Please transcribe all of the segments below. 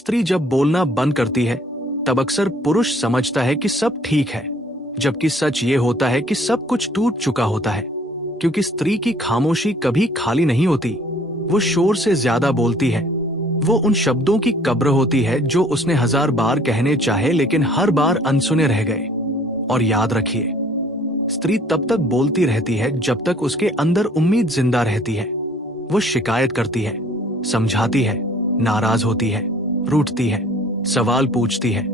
स्त्री जब बोलना बंद करती है तब अक्सर पुरुष समझता है कि सब ठीक है, जबकि सच ये होता है कि सब कुछ टूट चुका होता है। क्योंकि स्त्री की खामोशी कभी खाली नहीं होती, वो शोर से ज्यादा बोलती है। वो उन शब्दों की कब्र होती है जो उसने 1000 बार कहने चाहे लेकिन हर बार अनसुने रह गए। और याद रखिए, स्त्री तब तक बोलती रहती है जब तक उसके अंदर उम्मीद जिंदा रहती है। वो शिकायत करती है, समझाती है, नाराज होती है, रूठती है, सवाल पूछती है,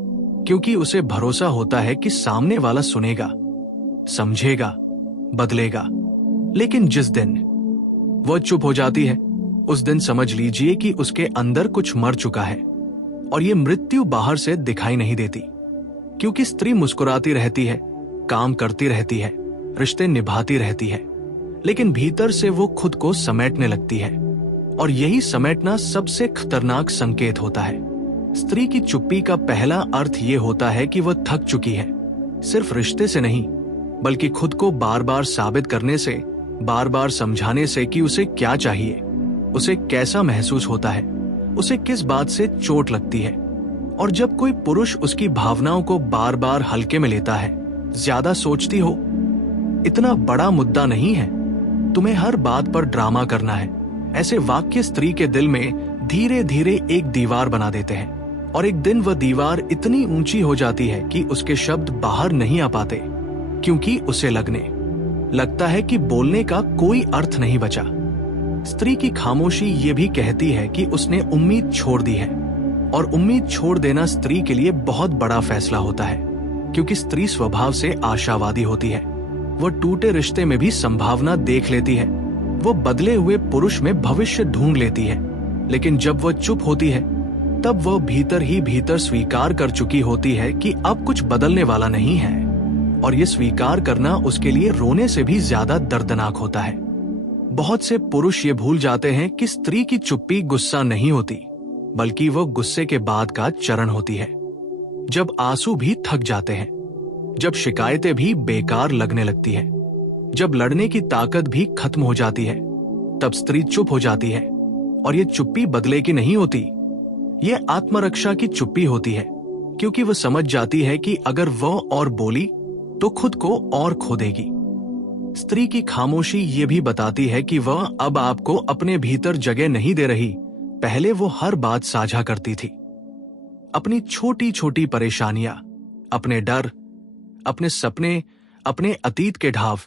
क्योंकि उसे भरोसा होता है कि सामने वाला सुनेगा, समझेगा, बदलेगा। लेकिन जिस दिन वो चुप हो जाती है, उस दिन समझ लीजिए कि उसके अंदर कुछ मर चुका है। और ये मृत्यु बाहर से दिखाई नहीं देती, क्योंकि स्त्री मुस्कुराती रहती है, काम करती रहती है, रिश्ते निभाती रहती है, लेकिन भीतर से वो खुद को समेटने लगती है। और यही समेटना सबसे खतरनाक संकेत होता है। स्त्री की चुप्पी का पहला अर्थ ये होता है कि वह थक चुकी है, सिर्फ रिश्ते से नहीं, बल्कि खुद को बार बार साबित करने से, बार बार समझाने से कि उसे क्या चाहिए, उसे कैसा महसूस होता है, उसे किस बात से चोट लगती है। और जब कोई पुरुष उसकी भावनाओं को बार बार हल्के में लेता है, ज्यादा सोचती हो, इतना बड़ा मुद्दा नहीं है, तुम्हें हर बात पर ड्रामा करना है, ऐसे वाक्य स्त्री के दिल में धीरे धीरे एक दीवार बना देते हैं। और एक दिन वह दीवार इतनी ऊंची हो जाती है कि उसके शब्द बाहर नहीं आ पाते, क्योंकि उसे लगता है कि बोलने का कोई अर्थ नहीं बचा। स्त्री की खामोशी ये भी कहती है कि उसने उम्मीद छोड़ दी है। और उम्मीद छोड़ देना स्त्री के लिए बहुत बड़ा फैसला होता है, क्योंकि स्त्री स्वभाव से आशावादी होती है। वह टूटे रिश्ते में भी संभावना देख लेती है, वो बदले हुए पुरुष में भविष्य ढूंढ लेती है। लेकिन जब वह चुप होती है, तब वह भीतर ही भीतर स्वीकार कर चुकी होती है कि अब कुछ बदलने वाला नहीं है। और ये स्वीकार करना उसके लिए रोने से भी ज्यादा दर्दनाक होता है। बहुत से पुरुष ये भूल जाते हैं कि स्त्री की चुप्पी गुस्सा नहीं होती, बल्कि वो गुस्से के बाद का चरण होती है। जब आंसू भी थक जाते हैं, जब शिकायतें भी बेकार लगने लगती है, जब लड़ने की ताकत भी खत्म हो जाती है, तब स्त्री चुप हो जाती है। और ये चुप्पी बदले की नहीं होती, ये आत्मरक्षा की चुप्पी होती है, क्योंकि वह समझ जाती है कि अगर वह और बोली तो खुद को और खो देगी। स्त्री की खामोशी ये भी बताती है कि वह अब आपको अपने भीतर जगह नहीं दे रही। पहले वो हर बात साझा करती थी, अपनी छोटी छोटी परेशानियां, अपने डर, अपने सपने, अपने अतीत के ढाव।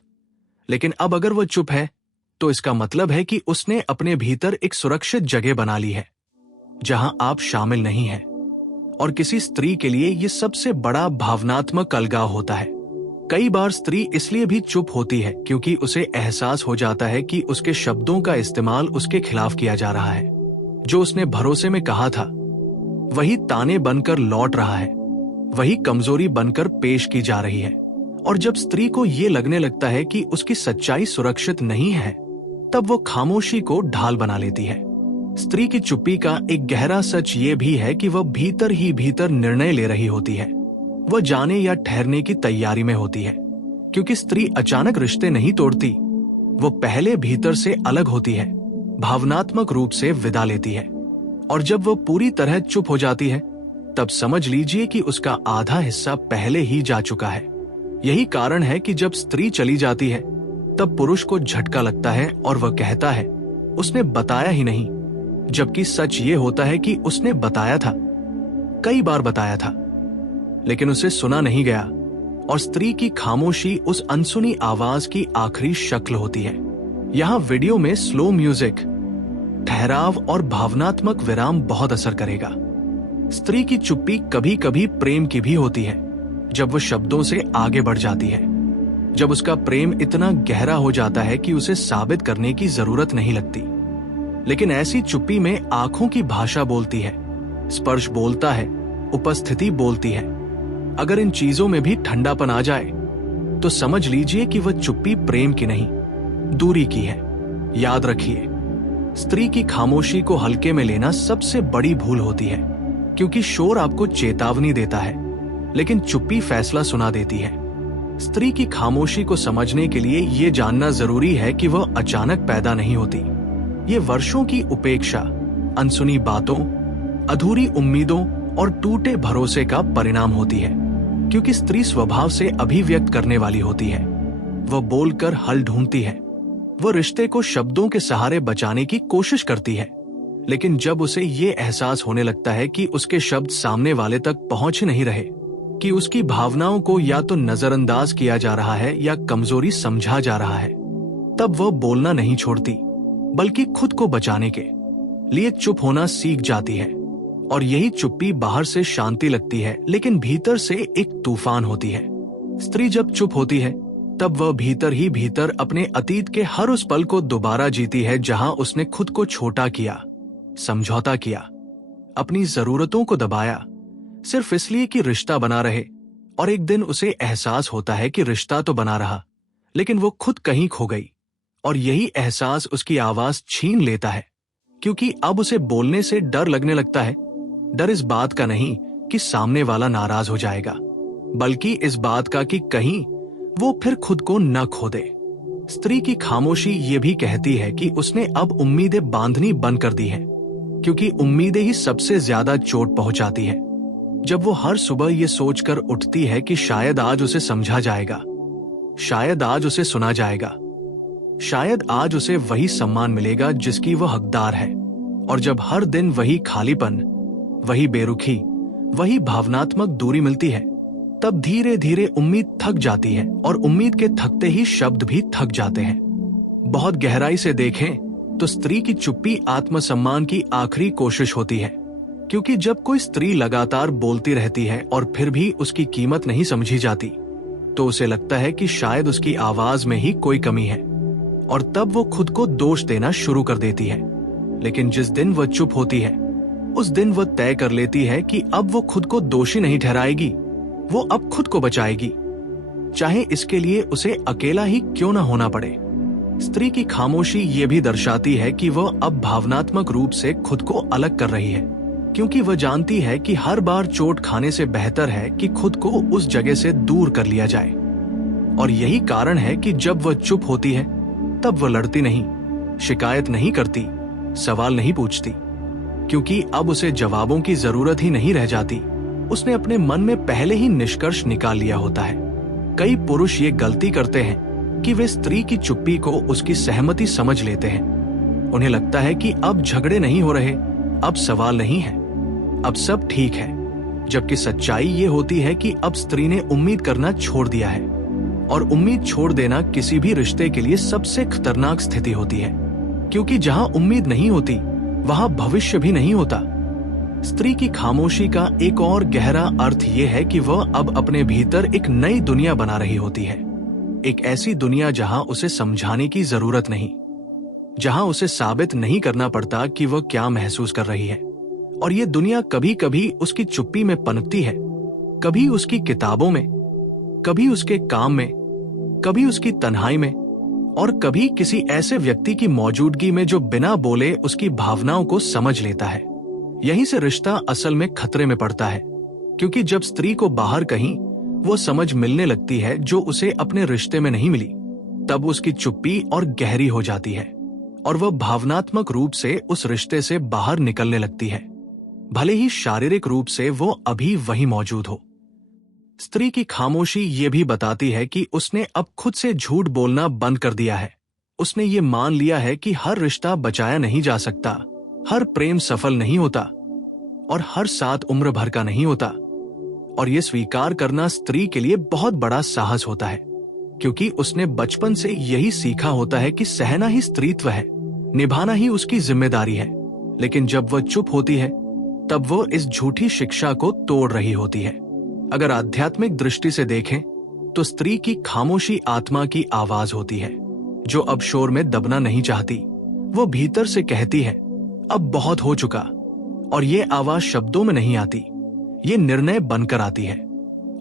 लेकिन अब अगर वो चुप है, तो इसका मतलब है कि उसने अपने भीतर एक सुरक्षित जगह बना ली है, जहां आप शामिल नहीं हैं। और किसी स्त्री के लिए ये सबसे बड़ा भावनात्मक अलगाव होता है। कई बार स्त्री इसलिए भी चुप होती है क्योंकि उसे एहसास हो जाता है कि उसके शब्दों का इस्तेमाल उसके खिलाफ किया जा रहा है। जो उसने भरोसे में कहा था, वही ताने बनकर लौट रहा है, वही कमजोरी बनकर पेश की जा रही है। और जब स्त्री को ये लगने लगता है कि उसकी सच्चाई सुरक्षित नहीं है, तब वो खामोशी को ढाल बना लेती है। स्त्री की चुप्पी का एक गहरा सच ये भी है कि वह भीतर ही भीतर निर्णय ले रही होती है। वह जाने या ठहरने की तैयारी में होती है, क्योंकि स्त्री अचानक रिश्ते नहीं तोड़ती, वो पहले भीतर से अलग होती है, भावनात्मक रूप से विदा लेती है। और जब वो पूरी तरह चुप हो जाती है, तब समझ लीजिए कि उसका आधा हिस्सा पहले ही जा चुका है। यही कारण है कि जब स्त्री चली जाती है, तब पुरुष को झटका लगता है और वह कहता है, उसने बताया ही नहीं। जबकि सच ये होता है कि उसने बताया था, कई बार बताया था, लेकिन उसे सुना नहीं गया। और स्त्री की खामोशी उस अनसुनी आवाज की आखिरी शक्ल होती है। यहाँ वीडियो में स्लो म्यूजिक, ठहराव और भावनात्मक विराम बहुत असर करेगा। स्त्री की चुप्पी कभी कभी प्रेम की भी होती है, जब वो शब्दों से आगे बढ़ जाती है, जब उसका प्रेम इतना गहरा हो जाता है कि उसे साबित करने की जरूरत नहीं लगती। लेकिन ऐसी चुप्पी में आंखों की भाषा बोलती है, स्पर्श बोलता है, उपस्थिति बोलती है। अगर इन चीजों में भी ठंडापन आ जाए, तो समझ लीजिए कि वह चुप्पी प्रेम की नहीं, दूरी की है। याद रखिए, स्त्री की खामोशी को हल्के में लेना सबसे बड़ी भूल होती है, क्योंकि शोर आपको चेतावनी देता है, लेकिन चुप्पी फैसला सुना देती है। स्त्री की खामोशी को समझने के लिए ये जानना जरूरी है कि वह अचानक पैदा नहीं होती। ये वर्षों की उपेक्षा, अनसुनी बातों, अधूरी उम्मीदों और टूटे भरोसे का परिणाम होती है, क्योंकि स्त्री स्वभाव से अभिव्यक्त करने वाली होती है। वह बोलकर हल ढूंढती है, वह रिश्ते को शब्दों के सहारे बचाने की कोशिश करती है, लेकिन जब उसे ये एहसास होने लगता है कि उसके शब्द सामने वाले तक पहुंच नहीं रहे, कि उसकी भावनाओं को या तो नजरअंदाज किया जा रहा है या कमजोरी समझा जा रहा है, तब वह बोलना नहीं छोड़ती, बल्कि खुद को बचाने के लिए चुप होना सीख जाती है। और यही चुप्पी बाहर से शांति लगती है, लेकिन भीतर से एक तूफान होती है। स्त्री जब चुप होती है, तब वह भीतर ही भीतर अपने अतीत के हर उस पल को दोबारा जीती है जहां उसने खुद को छोटा किया, समझौता किया, अपनी जरूरतों को दबाया, सिर्फ इसलिए कि रिश्ता बना रहे। और एक दिन उसे एहसास होता है कि रिश्ता तो बना रहा, लेकिन वो खुद कहीं खो गई। और यही एहसास उसकी आवाज छीन लेता है, क्योंकि अब उसे बोलने से डर लगने लगता है। डर इस बात का नहीं कि सामने वाला नाराज हो जाएगा, बल्कि इस बात का कि कहीं वो फिर खुद को न खो दे। स्त्री की खामोशी ये भी कहती है कि उसने अब उम्मीदें बांधनी बंद कर दी है, क्योंकि उम्मीदें ही सबसे ज्यादा चोट पहुंचाती है। जब वो हर सुबह ये सोचकर उठती है कि शायद आज उसे समझा जाएगा, शायद आज उसे सुना जाएगा, शायद आज उसे वही सम्मान मिलेगा जिसकी वह हकदार है, और जब हर दिन वही खालीपन, वही बेरुखी, वही भावनात्मक दूरी मिलती है, तब धीरे धीरे उम्मीद थक जाती है, और उम्मीद के थकते ही शब्द भी थक जाते हैं। बहुत गहराई से देखें तो स्त्री की चुप्पी आत्मसम्मान की आखिरी कोशिश होती है, क्योंकि जब कोई स्त्री लगातार बोलती रहती है और फिर भी उसकी कीमत नहीं समझी जाती, तो उसे लगता है कि शायद उसकी आवाज में ही कोई कमी है, और तब वो खुद को दोष देना शुरू कर देती है। लेकिन जिस दिन वह चुप होती है, उस दिन वह तय कर लेती है कि अब वो खुद को दोषी नहीं ठहराएगी, वो अब खुद को बचाएगी, चाहे इसके लिए उसे अकेला ही क्यों न होना पड़े। स्त्री की खामोशी ये भी दर्शाती है कि वह अब भावनात्मक रूप से खुद को अलग कर रही है, क्योंकि वह जानती है कि हर बार चोट खाने से बेहतर है कि खुद को उस जगह से दूर कर लिया जाए। और यही कारण है कि जब वह चुप होती है, तब वह लड़ती नहीं, शिकायत नहीं करती, सवाल नहीं पूछती, क्योंकि अब उसे जवाबों की जरूरत ही नहीं रह जाती। उसने अपने मन में पहले ही निष्कर्ष निकाल लिया होता है। कई पुरुष ये गलती करते हैं कि वे स्त्री की चुप्पी को उसकी सहमति समझ लेते हैं। उन्हें लगता है कि अब झगड़े नहीं हो रहे, अब सवाल नहीं है, अब सब ठीक है, जबकि सच्चाई ये होती है कि अब स्त्री ने उम्मीद करना छोड़ दिया है। और उम्मीद छोड़ देना किसी भी रिश्ते के लिए सबसे खतरनाक स्थिति होती है, क्योंकि जहां उम्मीद नहीं होती, वहां भविष्य भी नहीं होता। स्त्री की खामोशी का एक और गहरा अर्थ यह है कि वह अब अपने भीतर एक नई दुनिया बना रही होती है। एक ऐसी दुनिया जहां उसे समझाने की जरूरत नहीं, जहां उसे साबित नहीं करना पड़ता कि वह क्या महसूस कर रही है। और ये दुनिया कभी कभी उसकी चुप्पी में पनपती है, कभी उसकी किताबों में, कभी उसके काम में, कभी उसकी तन्हाई में, और कभी किसी ऐसे व्यक्ति की मौजूदगी में जो बिना बोले उसकी भावनाओं को समझ लेता है। यहीं से रिश्ता असल में खतरे में पड़ता है, क्योंकि जब स्त्री को बाहर कहीं वो समझ मिलने लगती है जो उसे अपने रिश्ते में नहीं मिली, तब उसकी चुप्पी और गहरी हो जाती है, और वह भावनात्मक रूप से उस रिश्ते से बाहर निकलने लगती है, भले ही शारीरिक रूप से वो अभी वहीं मौजूद हो। स्त्री की खामोशी ये भी बताती है कि उसने अब खुद से झूठ बोलना बंद कर दिया है। उसने ये मान लिया है कि हर रिश्ता बचाया नहीं जा सकता, हर प्रेम सफल नहीं होता, और हर साथ उम्र भर का नहीं होता। और ये स्वीकार करना स्त्री के लिए बहुत बड़ा साहस होता है, क्योंकि उसने बचपन से यही सीखा होता है कि सहना ही स्त्रीत्व है, निभाना ही उसकी जिम्मेदारी है। लेकिन जब वह चुप होती है, तब वो इस झूठी शिक्षा को तोड़ रही होती है। अगर आध्यात्मिक दृष्टि से देखें तो स्त्री की खामोशी आत्मा की आवाज होती है, जो अब शोर में दबना नहीं चाहती। वो भीतर से कहती है, अब बहुत हो चुका। और ये आवाज शब्दों में नहीं आती, ये निर्णय बनकर आती है।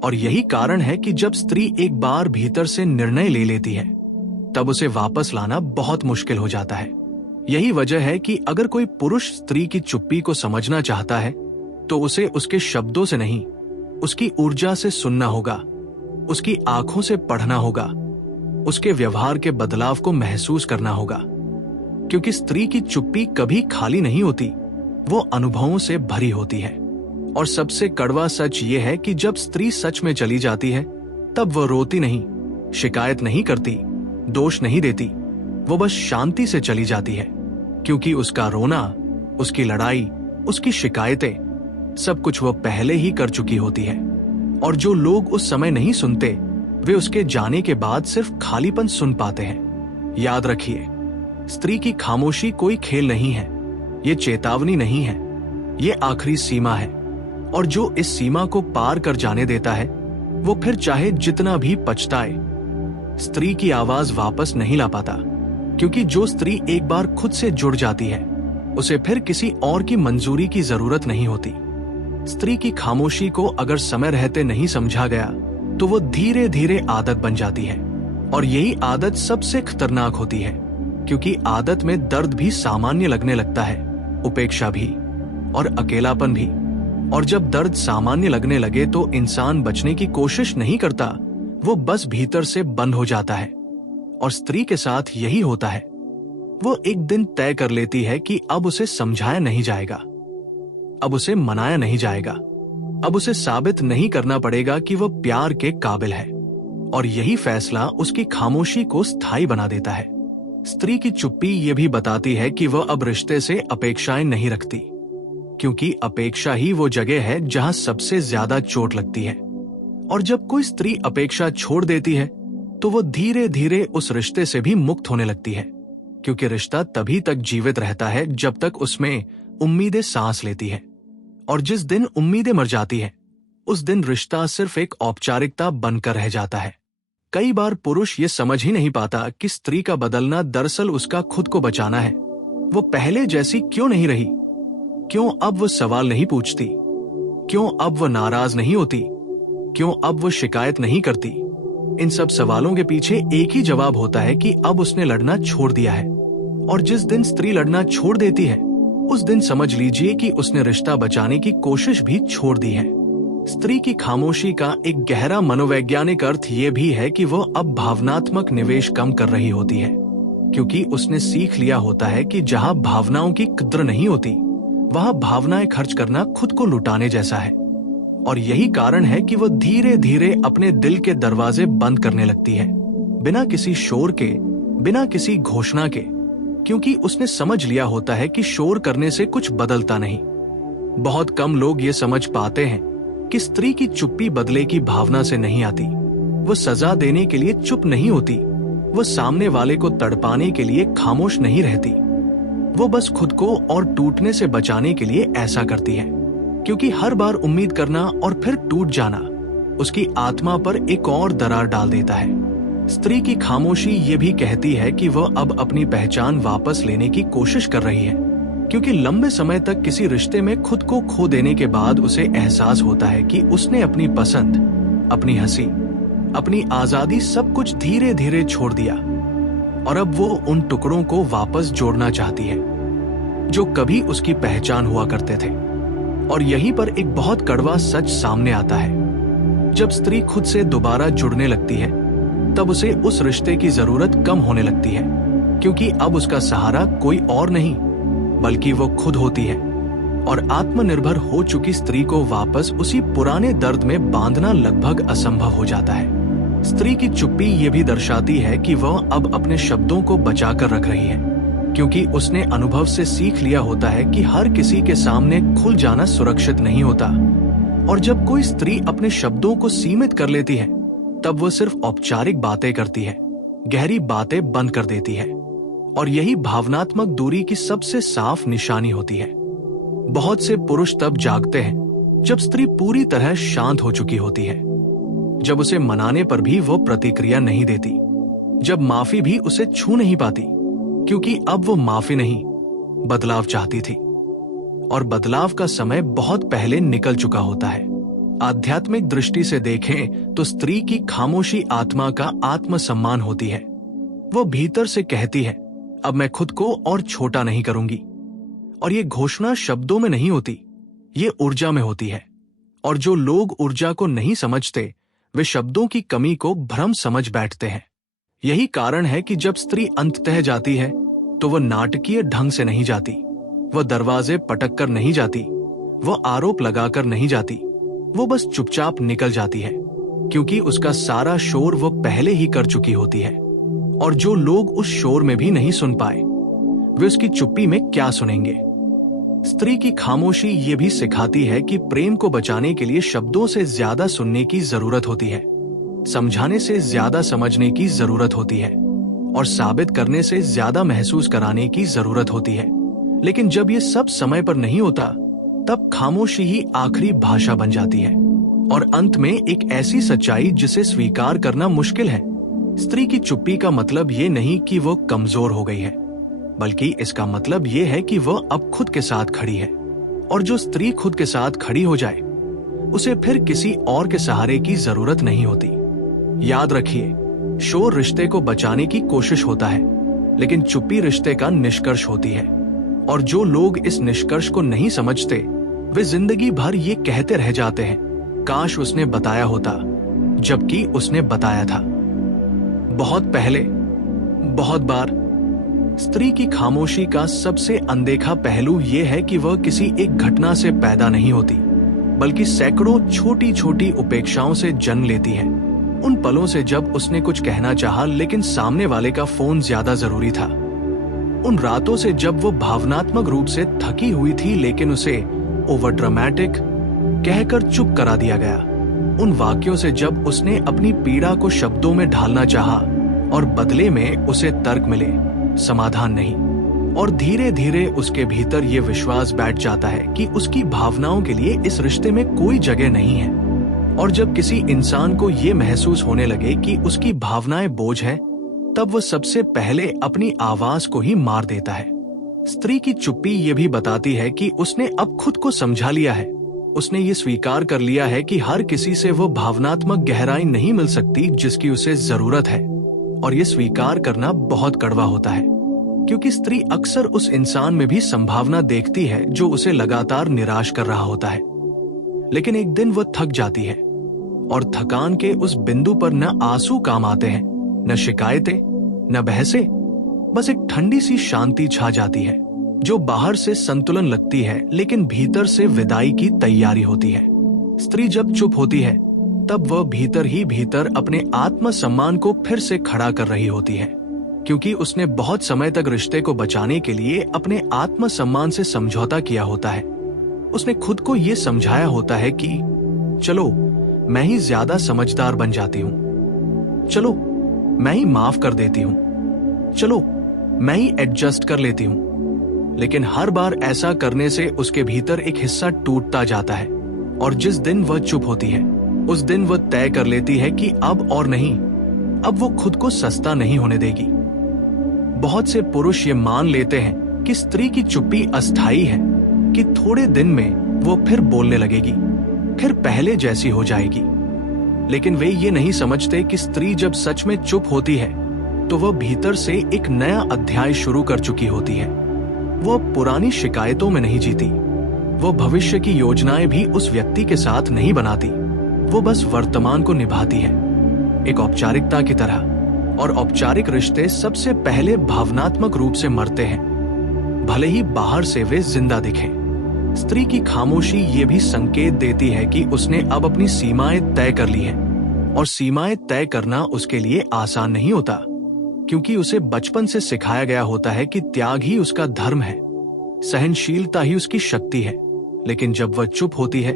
और यही कारण है कि जब स्त्री एक बार भीतर से निर्णय ले लेती है, तब उसे वापस लाना बहुत मुश्किल हो जाता है। यही वजह है कि अगर कोई पुरुष स्त्री की चुप्पी को समझना चाहता है, तो उसे उसके शब्दों से नहीं, उसकी ऊर्जा से सुनना होगा, उसकी आंखों से पढ़ना होगा, उसके व्यवहार के बदलाव को महसूस करना होगा। क्योंकि स्त्री की चुप्पी कभी खाली नहीं होती, वो अनुभवों से भरी होती है। और सबसे कड़वा सच ये है कि जब स्त्री सच में चली जाती है तब वो रोती नहीं, शिकायत नहीं करती, दोष नहीं देती, वो बस शांति से चली जाती है, क्योंकि उसका रोना, उसकी लड़ाई, उसकी शिकायतें, सब कुछ वो पहले ही कर चुकी होती है। और जो लोग उस समय नहीं सुनते, वे उसके जाने के बाद सिर्फ खालीपन सुन पाते हैं। याद रखिए, स्त्री की खामोशी कोई खेल नहीं है, ये चेतावनी नहीं है, ये आखिरी सीमा है। और जो इस सीमा को पार कर जाने देता है, वो फिर चाहे जितना भी पछताए, स्त्री की आवाज वापस नहीं ला पाता, क्योंकि जो स्त्री एक बार खुद से जुड़ जाती है, उसे फिर किसी और की मंजूरी की जरूरत नहीं होती। स्त्री की खामोशी को अगर समय रहते नहीं समझा गया तो वो धीरे धीरे आदत बन जाती है। और यही आदत सबसे खतरनाक होती है, क्योंकि आदत में दर्द भी सामान्य लगने लगता है, उपेक्षा भी और अकेलापन भी। और जब दर्द सामान्य लगने लगे तो इंसान बचने की कोशिश नहीं करता, वो बस भीतर से बंद हो जाता है। और स्त्री के साथ यही होता है। वो एक दिन तय कर लेती है कि अब उसे समझाया नहीं जाएगा, अब उसे मनाया नहीं जाएगा, अब उसे साबित नहीं करना पड़ेगा कि वो प्यार के काबिल है। और यही फैसला उसकी खामोशी को स्थायी बना देता है। स्त्री की चुप्पी ये भी बताती है कि वह अब रिश्ते से अपेक्षाएं नहीं रखती, क्योंकि अपेक्षा ही वो जगह है जहां सबसे ज्यादा चोट लगती है। और जब कोई स्त्री अपेक्षा छोड़ देती है तो वो धीरे धीरे उस रिश्ते से भी मुक्त होने लगती है, क्योंकि रिश्ता तभी तक जीवित रहता है जब तक उसमें उम्मीदें सांस लेती है। और जिस दिन उम्मीदें मर जाती है, उस दिन रिश्ता सिर्फ एक औपचारिकता बनकर रह जाता है। कई बार पुरुष ये समझ ही नहीं पाता कि स्त्री का बदलना दरअसल उसका खुद को बचाना है। वो पहले जैसी क्यों नहीं रही, क्यों अब वो सवाल नहीं पूछती, क्यों अब वो नाराज नहीं होती, क्यों अब वो शिकायत नहीं करती। इन सब सवालों के पीछे एक ही जवाब होता है कि अब उसने लड़ना छोड़ दिया है। और जिस दिन स्त्री लड़ना छोड़ देती है, उस दिन समझ लीजिए कि उसने रिश्ता बचाने की कोशिश भी छोड़ दी है। स्त्री की खामोशी का एक गहरा मनोवैज्ञानिक अर्थ ये भी है कि वह अब भावनात्मक निवेश कम कर रही होती है, क्योंकि उसने सीख लिया होता है कि जहां भावनाओं की कद्र नहीं होती, वहां भावनाएं खर्च करना खुद को लुटाने जैसा है। और यही कारण है कि वह धीरे धीरे अपने दिल के दरवाजे बंद करने लगती है, बिना किसी शोर के, बिना किसी घोषणा के, क्योंकि उसने समझ लिया होता है कि शोर करने से कुछ बदलता नहीं। बहुत कम लोग ये समझ पाते हैं कि स्त्री की चुप्पी बदले की भावना से नहीं आती। वो सजा देने के लिए चुप नहीं होती, वो सामने वाले को तड़पाने के लिए खामोश नहीं रहती। वो बस खुद को और टूटने से बचाने के लिए ऐसा करती है, क्योंकि हर बार उम्मीद करना और फिर टूट जाना उसकी आत्मा पर एक और दरार डाल देता है। स्त्री की खामोशी ये भी कहती है कि वह अब अपनी पहचान वापस लेने की कोशिश कर रही है, क्योंकि लंबे समय तक किसी रिश्ते में खुद को खो देने के बाद उसे एहसास होता है कि उसने अपनी पसंद, अपनी हंसी, अपनी आजादी सब कुछ धीरे धीरे छोड़ दिया। और अब वो उन टुकड़ों को वापस जोड़ना चाहती है जो कभी उसकी पहचान हुआ करते थे। और यहीं पर एक बहुत कड़वा सच सामने आता है। जब स्त्री खुद से दोबारा जुड़ने लगती है, तब उसे उस रिश्ते की जरूरत कम होने लगती है, क्योंकि अब उसका सहारा कोई और नहीं बल्कि वो खुद होती है। और आत्मनिर्भर हो चुकी स्त्री को वापस उसी पुराने दर्द में बांधना लगभग असंभव हो जाता है। स्त्री की चुप्पी ये भी दर्शाती है कि वह अब अपने शब्दों को बचाकर रख रही है, क्योंकि उसने अनुभव से सीख लिया होता है कि हर किसी के सामने खुल जाना सुरक्षित नहीं होता। और जब कोई स्त्री अपने शब्दों को सीमित कर लेती है, तब वो सिर्फ औपचारिक बातें करती है, गहरी बातें बंद कर देती है। और यही भावनात्मक दूरी की सबसे साफ निशानी होती है। बहुत से पुरुष तब जागते हैं जब स्त्री पूरी तरह शांत हो चुकी होती है, जब उसे मनाने पर भी वो प्रतिक्रिया नहीं देती, जब माफी भी उसे छू नहीं पाती, क्योंकि अब वो माफी नहीं, बदलाव चाहती थी। और बदलाव का समय बहुत पहले निकल चुका होता है। आध्यात्मिक दृष्टि से देखें तो स्त्री की खामोशी आत्मा का आत्मसम्मान होती है। वो भीतर से कहती है, अब मैं खुद को और छोटा नहीं करूंगी। और ये घोषणा शब्दों में नहीं होती, ये ऊर्जा में होती है। और जो लोग ऊर्जा को नहीं समझते, वे शब्दों की कमी को भ्रम समझ बैठते हैं। यही कारण है कि जब स्त्री अंततः जाती है तो वह नाटकीय ढंग से नहीं जाती, वह दरवाजे पटक कर नहीं जाती, वह आरोप लगाकर नहीं जाती, वो बस चुपचाप निकल जाती है, क्योंकि उसका सारा शोर वो पहले ही कर चुकी होती है। और जो लोग उस शोर में भी नहीं सुन पाए, वे उसकी चुप्पी में क्या सुनेंगे। स्त्री की खामोशी ये भी सिखाती है कि प्रेम को बचाने के लिए शब्दों से ज्यादा सुनने की जरूरत होती है, समझाने से ज्यादा समझने की जरूरत होती है, और साबित करने से ज्यादा महसूस कराने की जरूरत होती है। लेकिन जब ये सब समय पर नहीं होता, तब खामोशी ही आखिरी भाषा बन जाती है, और अंत में एक ऐसी सच्चाई जिसे स्वीकार करना मुश्किल है। स्त्री की चुप्पी का मतलब ये नहीं कि वो कमजोर हो गई है, बल्कि इसका मतलब ये है कि वह अब खुद के साथ खड़ी है। और जो स्त्री खुद के साथ खड़ी हो जाए, उसे फिर किसी और के सहारे की जरूरत नहीं होती। याद रखिए, शोर रिश्ते को बचाने की कोशिश होता है, लेकिन चुप्पी रिश्ते का निष्कर्ष होती है। और जो लोग इस निष्कर्ष को नहीं समझते, वे जिंदगी भर ये कहते रह जाते हैं, काश उसने बताया होता, जबकि उसने बताया था बहुत पहले, बहुत बार। स्त्री की खामोशी का सबसे अनदेखा पहलू यह है कि वह किसी एक घटना से पैदा नहीं होती, बल्कि सैकड़ों छोटी छोटी उपेक्षाओं से जन्म लेती है। उन पलों से जब उसने कुछ कहना चाहा, लेकिन सामने वाले का फोन ज्यादा जरूरी था। उन रातों से जब वो भावनात्मक रूप से थकी हुई थी, लेकिन उसे ओवर ड्रामेटिक कहकर चुप करा दिया गया। उन वाक्यों से जब उसने अपनी पीड़ा को शब्दों में ढालना चाहा, और बदले में उसे तर्क मिले, समाधान नहीं। और धीरे धीरे उसके भीतर ये विश्वास बैठ जाता है कि उसकी भावनाओं के लिए इस रिश्ते में कोई जगह नहीं है। और जब किसी इंसान को ये महसूस होने लगे कि उसकी भावनाएं बोझ हैं, तब वो सबसे पहले अपनी आवाज को ही मार देता है। स्त्री की चुप्पी ये भी बताती है कि उसने अब खुद को समझा लिया है। उसने ये स्वीकार कर लिया है कि हर किसी से वो भावनात्मक गहराई नहीं मिल सकती जिसकी उसे जरूरत है। और ये स्वीकार करना बहुत कड़वा होता है, क्योंकि स्त्री अक्सर उस इंसान में भी संभावना देखती है जो उसे लगातार निराश कर रहा होता है। लेकिन एक दिन वह थक जाती है, और थकान के उस बिंदु पर न आंसू काम आते हैं, न शिकायतें, न बहसें, बस एक ठंडी सी शांति छा जाती है, जो बाहर से संतुलन लगती है, लेकिन भीतर से विदाई की तैयारी होती है। स्त्री जब चुप होती है, तब वह भीतर ही भीतर अपने आत्मसम्मान को फिर से खड़ा कर रही होती है, क्योंकि उसने बहुत समय तक रिश्ते को बचाने के लिए अपने आत्मसम्मान से समझौता किया होता है। उसने खुद को ये समझाया होता है कि चलो मैं ही ज्यादा समझदार बन जाती हूँ, चलो मैं ही माफ कर देती हूँ, चलो मैं ही एडजस्ट कर लेती हूँ। लेकिन हर बार ऐसा करने से उसके भीतर एक हिस्सा टूटता जाता है, और जिस दिन वह चुप होती है, उस दिन वह तय कर लेती है कि अब और नहीं, अब वो खुद को सस्ता नहीं होने देगी। बहुत से पुरुष ये मान लेते हैं कि स्त्री की चुप्पी अस्थायी है, कि थोड़े दिन में वो फिर बोलने लगेगी, फिर पहले जैसी हो जाएगी। लेकिन वे ये नहीं समझते कि स्त्री जब सच में चुप होती है, तो वह भीतर से एक नया अध्याय शुरू कर चुकी होती है। वह पुरानी शिकायतों में नहीं जीती, वो भविष्य की योजनाएं भी उस व्यक्ति के साथ नहीं बनाती, वो बस वर्तमान को निभाती है, एक औपचारिकता की तरह। और औपचारिक रिश्ते सबसे पहले भावनात्मक रूप से मरते हैं, भले ही बाहर से वे जिंदा दिखें। स्त्री की खामोशी ये भी संकेत देती है कि उसने अब अपनी सीमाएं तय कर ली हैं, और सीमाएं तय करना उसके लिए आसान नहीं होता, क्योंकि उसे बचपन से सिखाया गया होता है कि त्याग ही उसका धर्म है, सहनशीलता ही उसकी शक्ति है। लेकिन जब वह चुप होती है,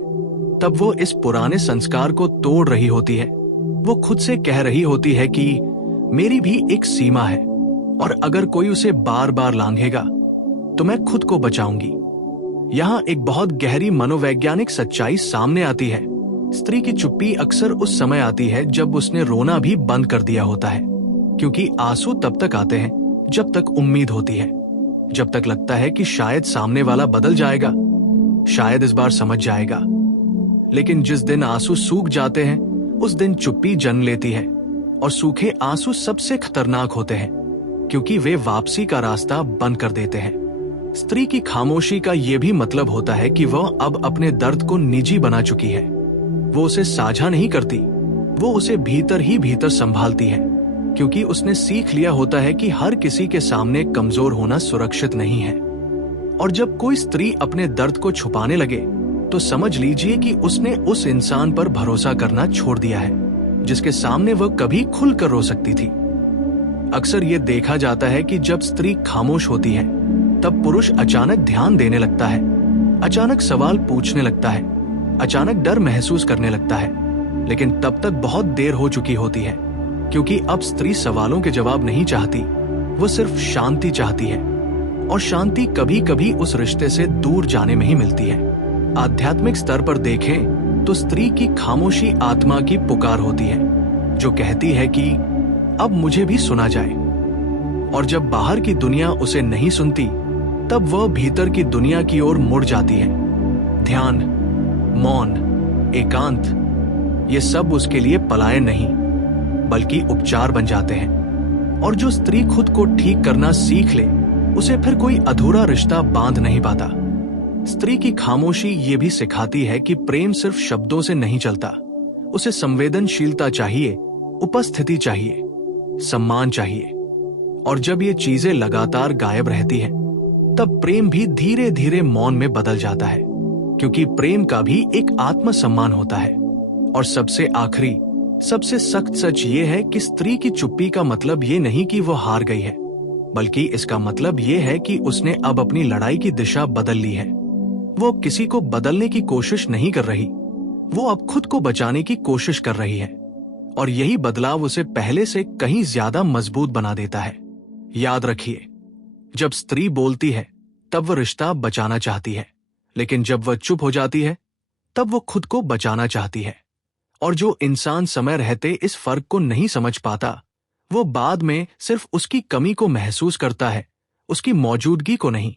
तब वो इस पुराने संस्कार को तोड़ रही होती है। वो खुद से कह रही होती है कि मेरी भी एक सीमा है, और अगर कोई उसे बार बार लांघेगा तो मैं खुद को बचाऊंगी। यहाँ एक बहुत गहरी मनोवैज्ञानिक सच्चाई सामने आती है। स्त्री की चुप्पी अक्सर उस समय आती है जब उसने रोना भी बंद कर दिया होता है, क्योंकि आंसू तब तक आते हैं जब तक उम्मीद होती है, जब तक लगता है कि शायद सामने वाला बदल जाएगा, शायद इस बार समझ जाएगा। लेकिन जिस दिन आंसू सूख जाते हैं, उस दिन चुप्पी जन्म लेती है। और सूखे आंसू सबसे खतरनाक होते हैं, क्योंकि वे वापसी का रास्ता बंद कर देते हैं। स्त्री की खामोशी का यह भी मतलब होता है कि वह अब अपने दर्द को निजी बना चुकी है। वो उसे साझा नहीं करती, वो उसे भीतर ही भीतर संभालती है, क्योंकि उसने सीख लिया होता है कि हर किसी के सामने कमजोर होना सुरक्षित नहीं है। और जब कोई स्त्री अपने दर्द को छुपाने लगे तो समझ लीजिए कि उसने उस इंसान पर भरोसा करना छोड़ दिया है जिसके सामने वह कभी खुलकर रो सकती थी। अक्सर यह देखा जाता है कि जब स्त्री खामोश होती है तब पुरुष अचानक ध्यान देने लगता है, अचानक सवाल पूछने लगता है, अचानक डर महसूस करने लगता है। लेकिन तब तक बहुत देर हो चुकी होती है, क्योंकि अब स्त्री सवालों के जवाब नहीं चाहती, वो सिर्फ शांति चाहती है। और शांति कभी कभी उस रिश्ते से दूर जाने में ही मिलती है। आध्यात्मिक स्तर पर देखें तो स्त्री की खामोशी आत्मा की पुकार होती है, जो कहती है कि अब मुझे भी सुना जाए। और जब बाहर की दुनिया उसे नहीं सुनती तब वह भीतर की दुनिया की ओर मुड़ जाती है। ध्यान, मौन, एकांत, ये सब उसके लिए पलायन नहीं बल्कि उपचार बन जाते हैं। और जो स्त्री खुद को ठीक करना सीख ले उसे फिर कोई अधूरा रिश्ता बांध नहीं पाता। स्त्री की खामोशी ये भी सिखाती है कि प्रेम सिर्फ शब्दों से नहीं चलता, उसे संवेदनशीलता चाहिए, उपस्थिति चाहिए, सम्मान चाहिए। और जब ये चीजें लगातार गायब रहती हैं, तब प्रेम भी धीरे धीरे मौन में बदल जाता है, क्योंकि प्रेम का भी एक आत्मसम्मान होता है। और सबसे आखिरी, सबसे सख्त सच ये है कि स्त्री की चुप्पी का मतलब ये नहीं कि वो हार गई है, बल्कि इसका मतलब ये है कि उसने अब अपनी लड़ाई की दिशा बदल ली है। वो किसी को बदलने की कोशिश नहीं कर रही, वो अब खुद को बचाने की कोशिश कर रही है। और यही बदलाव उसे पहले से कहीं ज्यादा मजबूत बना देता है। याद रखिए, जब स्त्री बोलती है तब वह रिश्ता बचाना चाहती है, लेकिन जब वह चुप हो जाती है तब वो खुद को बचाना चाहती है। और जो इंसान समय रहते इस फर्क को नहीं समझ पाता, वो बाद में सिर्फ उसकी कमी को महसूस करता है, उसकी मौजूदगी को नहीं।